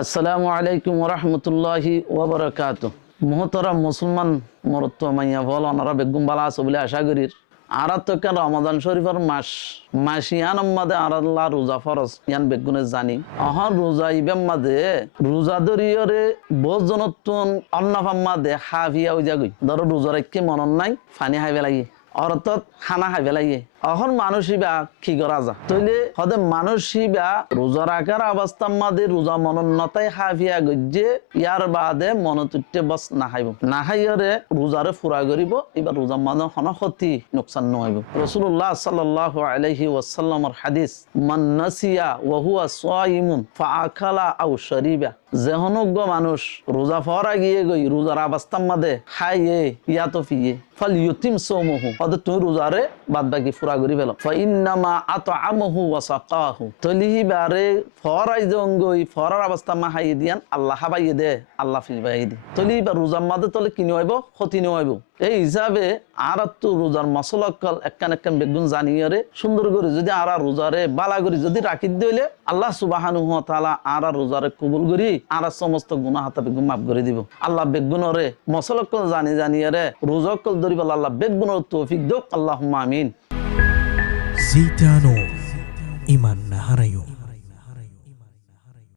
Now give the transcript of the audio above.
আসসালামু আলাইকুম ওরহমতুল্লাহি ওবরাকাতুহ। মোহতরম মুসলমান মরত্ব মাইয়া ফল অনারা বেগুম বালা আছে বলে আশা করি। আর তো কেন রমাদান শরীফের মাস ইয়ান মাদে আর আল্লাহ রোজা ফরজ ইয়ান বেগুনে জানি অহন রোজা ইবেম মাদে রোজা দরিয়রে বহুত জনতুন অন্নাফাম মাদে হাফিয়া হই যাগই ধরো রোজার একে মনন নাই ফানি হাইবে লাগে অর্থাৎ খানা খাইবে লাগে এখন মানুষই কি করা যা তৈলে হদে মানুষই রোজা রাখার অবস্থার মাঝে রোজা মনন্নতায় হাফিয়া গজ্জে ইয়ার বাদে মনতুটে বস না খাইব না খাইয়ারে রোজারে ফুরা করিব এবার রোজা মানুষ ক্ষতি নোকসান নহইব। রাসূলুল্লাহ সাল্লাল্লাহু আলাইহি ওয়াসাল্লামের হাদিস মান নাসিয়া ওয়া হুয়া সাইমুন ফাআকালা আও শারিবা যেহনজ্ঞ মানুষ রোজা ফরা গিয়ে গই রোজার অবস্থার মাঝে খাইয়ে ইয়া তো ফিয়ে ফল ইউতিম সৌমহু হদে তুই রোজারে বাদ বাকি ফুরা করি ফেল ফাইন্নামা আতআমহু ওয়া সাকাহু তলিহি বারে ফরাই জঙ্গই ফরার অবস্থা মা হাই দিয়ান আল্লাহ হাবাইয়ে দে আল্লাহ ফিলবাই দি তলি বা রোজার মাঝে তলে কিনে হইব ক্ষতি নহইব। এই হিসাবে আর তো রোজার মশলাকল একখান বেগুন জানিয়ে সুন্দর করে যদি আর রোজারে বালা করি যদি রাখি দিলে আল্লাহ সুবহানাহু ওয়া তাআলা আর রোজারে কবুল করি আর সমস্ত গুনাহ হাতা বেগুন মাফ করে দিব। আল্লাহ বেগুনরে মশলাকল জানিয়ে রোজাকল ধরিব আল্লাহ বেগুনর তৌফিক দিক আল্লাহুম্মা আমিন। জিতানো ইমান না হারাইও।